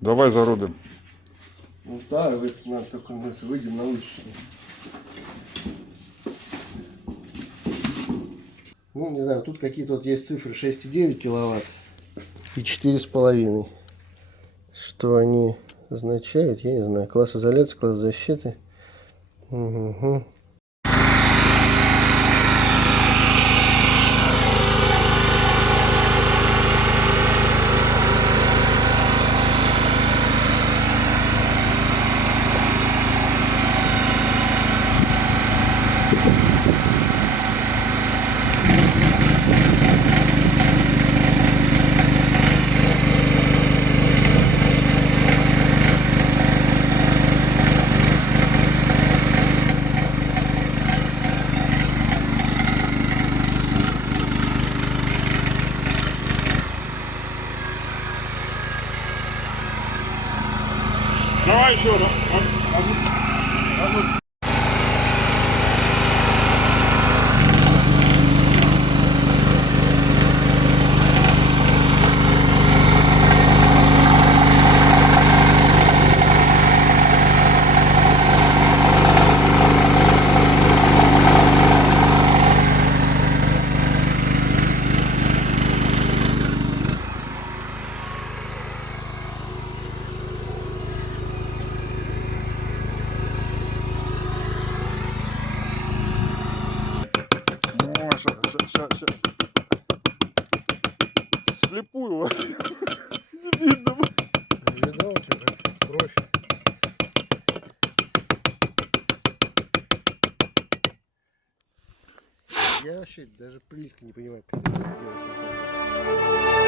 Давай зарубим. Ну да, надо только мы выйдем на улицу. Ну, не знаю, тут какие-то вот есть цифры 6,9 киловатт и 4,5. Что они означают, я не знаю. Класс изоляции, класс защиты. Угу. Давай еще раз. Сейчас. Слепую. Не видно. Видал тебя, профи. Я вообще даже близко не понимаю, как это делать.